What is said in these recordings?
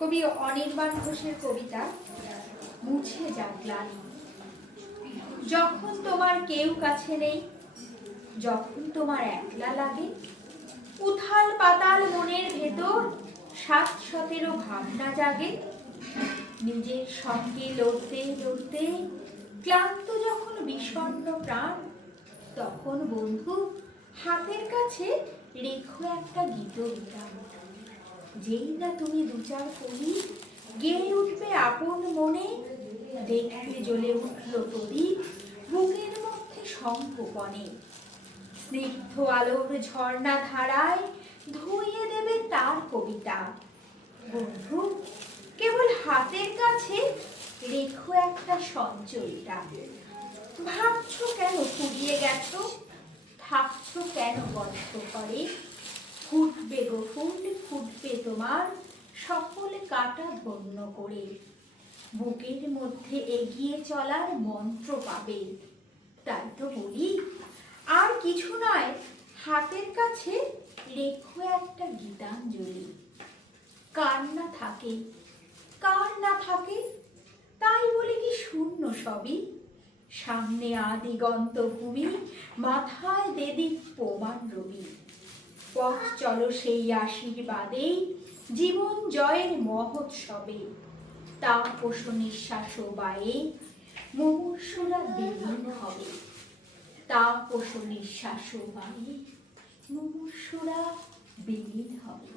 কবি অনির্বাণ ঘোষের কবিতা মুছে যাক গ্লানি। যখন তোমার কেউ কাছে নেই, যখন তোমার একলা লাগে, উথাল পাতাল মনের ভেতর ৭-১৭ ভাবনা জাগে। নিজের সঙ্গে লড়তে লড়তে ক্লান্ত যখন বিষণ্ণ প্রাণ, তখন বন্ধু হাতের কাছে রেখো একটা গীতবিতান। যেই না তুমি ২-৪ কলি গেয়ে উঠবে আপন মনে, দেখতে জ্বলে উঠল প্রদীপ বুকের মধ্যে সংকোপনে। স্নিগ্ধ আলোর ঝর্ণা ধারায় ধুইয়ে দেবে তার কবিতা। বন্ধু কেবল হাতের কাছে রেখো একটা সঞ্চয়িতা। ভাবছো কেন ফুরিয়ে গেছো, থাকছো কেন কষ্ট করে? ফুটবে গো ফুল, ফুটবে তোমার সকল কাটা ধন্য করে। বুকের মধ্যে এগিয়ে চলার মন্ত্র পাবে। তাই তো বলি আর কিছু নয়, হাতের কাছে রেখো একটা গীতাঞ্জলি। কার না থাকে, কার না থাকে, তাই বলে কি শূন্য সবই? সামনে আদিগন্ত ভূমি, মাথায় দেদীপ্যমান রবি। পথ চলো সেই আশীর্বাদেই, জীবন জয়ের মহোৎসবে। তাপস নিঃশ্বাস বায়ে মুমূর্ষুরা বিলীন হবে। তাপস নিঃশ্বাস বায়ে মুমূর্ষুরা বিলীন হবে।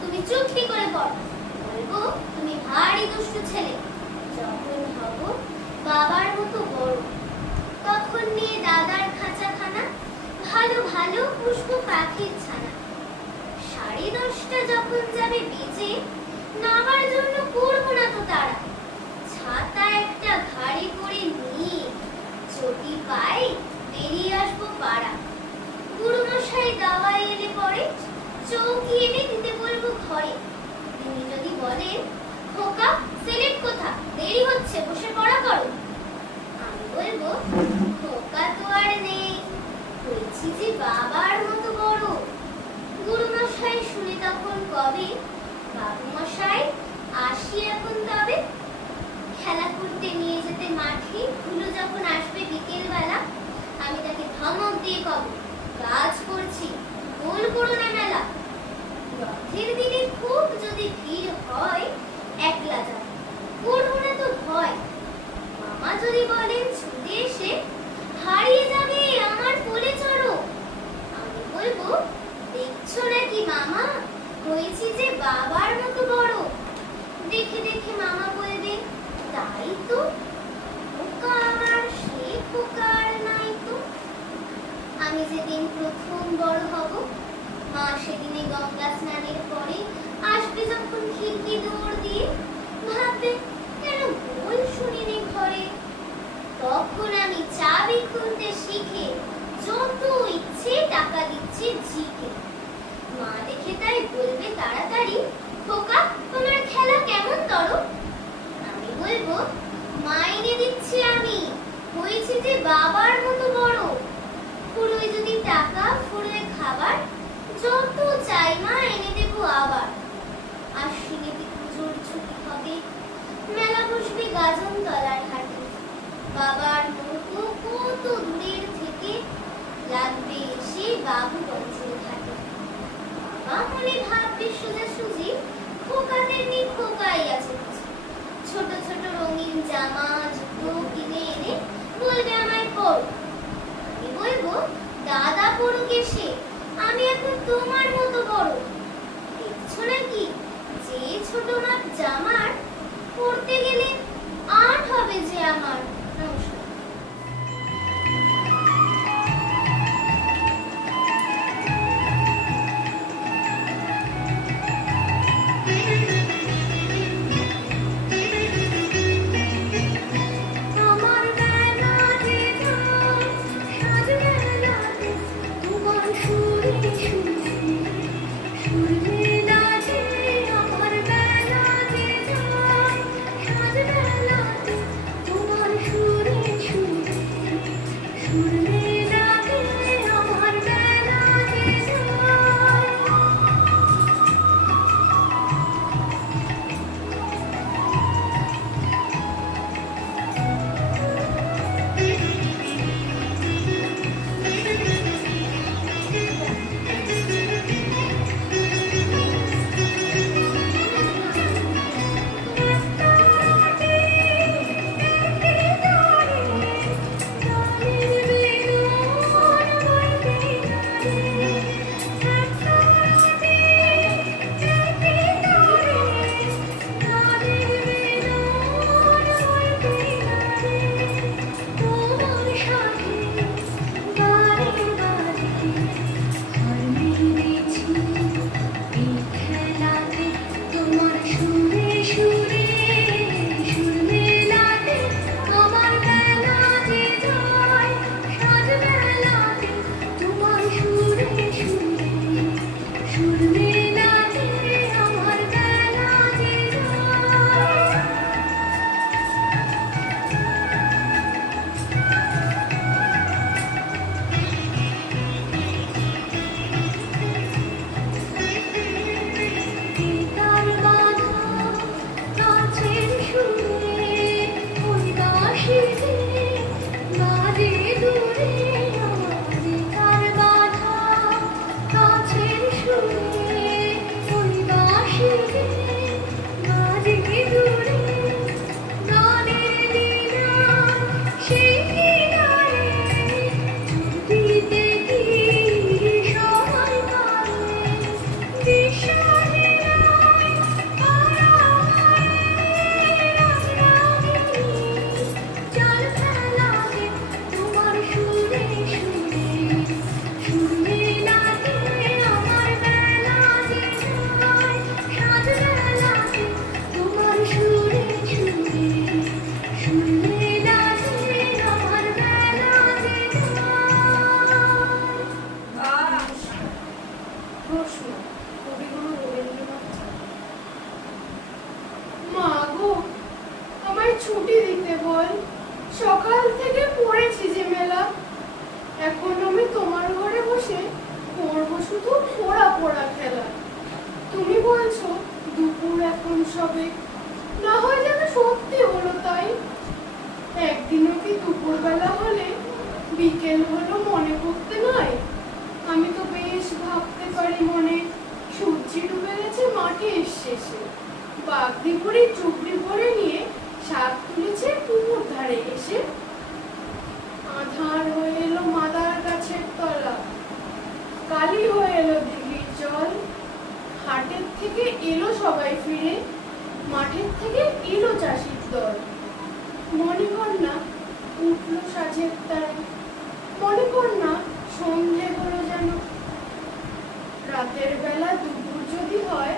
তুমি চুপটি করে পড়ো, বলবো তুমি ভারী দুষ্টু ছেলে। যখন হব বাবার মতো বড়, তখন নিয়ে দাদার খাঁচাখানা ভালো ভালো পুষ্প পাখির ছানা। 10:30 যখন যাবে বেজে, নামার জন্য করবো না তো তারা। ছাতা একটা ঘাড়ে করে নিয়ে চটি পাই বেরিয়ে আসবো পাড়া। গুরুমশাই দাওয়াই এলে পরে চৌকি এনে দিতে বলবো ঘরে। তিনি যদি বলেন, খোকা সিলেট কোথা, দেরি হচ্ছে, বসে পড়া করো, আমি বলবো, খোকা তো আর নেই, হয়েছি যে বাবার মতো বড়। গুরুমশাই শুনে তখন কবে, বাবু মশাই আসি এখন তবে। খেলা করতে নিয়ে যেতে মাঠে ধুলো যখন আসবে বিকেল বেলা, আমি তাকে ধমক দিয়ে কব, কাজ করছি, গোল করো না মেলা। রথের দিনে খুব যদি ভিড় হয়, একলা যাব, করবো না তো ভয়। মামা যদি বলেন ছুটে এসে, হারিয়ে যাবে আমার কোলে চড়ো, আমি বলবো, দেখছো নাকি মামা, হয়েছি যে বাবার মতো বড়। দেখে দেখে মামা বলবে, তাই তো, খোকা আমার সে খোকা আর নাই তো। আমি যেদিন প্রথম বড় হব, মা সেদিনে গঙ্গা স্নানের পরে আসবে যখন খিড়কি দৌড় দিয়ে, ভাববে কেন বই শুনিনি ঘরে। তখন আমি চাবি খুলতে শিখে যত ইচ্ছে টাকা দিচ্ছি ঝিকে। মা দেখে তাই বলবে তাড়াতাড়ি, খোকা তোমার খেলা কেমন তরো। আমি বলবো, মাইনে দিচ্ছি আমি, হয়েছি যে বাবার মতো বড়। ফুরোয় যদি টাকা, ফুরোয় খাবার, যত চাই মা এনে দেবো আবার। আশ্বিনেতে পুজোর ছুটি হবে, মেলা বসবে গাজন তলার ঘাটে। বাবার নৌকো কত দূরের থেকে লাগবে এসে বাবুগঞ্জের ঘাটে। বাবা মনে ভাববে সোজাসুজি, খোকাদের নিয়ে খোকাই আছে বুঝি। ছোট ছোট রঙিন জামা জুতো কিনে এনে বলবে আমায় পড়ো। আমি বলবো, দাদা পড়ুক এসে, আমি এখন তোমার মতো বড়। দেখছো নাকি যে ছোট মাপ জামার, পড়তে গেলে আট হবে যে আমার। নমস্কার। সুরে সুরে সুরে নাচে ছুটি দিতে বল। সকাল থেকে পড়েছি যে মেলা। এখন আমি তোমার ঘরে বসে করবো শুধু পোড়া পোড়া খেলা। তুমি বলছো দুপুর এখন সবে, না হয় যেন সত্যি হলো তাই। একদিনও কি দুপুরবেলা হলে বিকেল হলো মনে করতে নাই? আমি তো বেশ ভাবতে পারি মনে, সূর্যি ডুবে গেছে মাঠের শেষে, বাগদিপুরি চুবড়ি ভরে নিয়ে শাক তুলেছে পুকুর ধারে এসে। আধার হয়ে এলো মাদার গাছের তলা, কালি হয়ে এলো দিঘির জল। হাটের থেকে এলো সবাই ফিরে, মাঠের থেকে এলো চাষির দল। মনে কর না উঠলো সাজের তারা, মনে কর না সন্ধে হলো যেন। রাতের বেলা দুপুর যদি হয়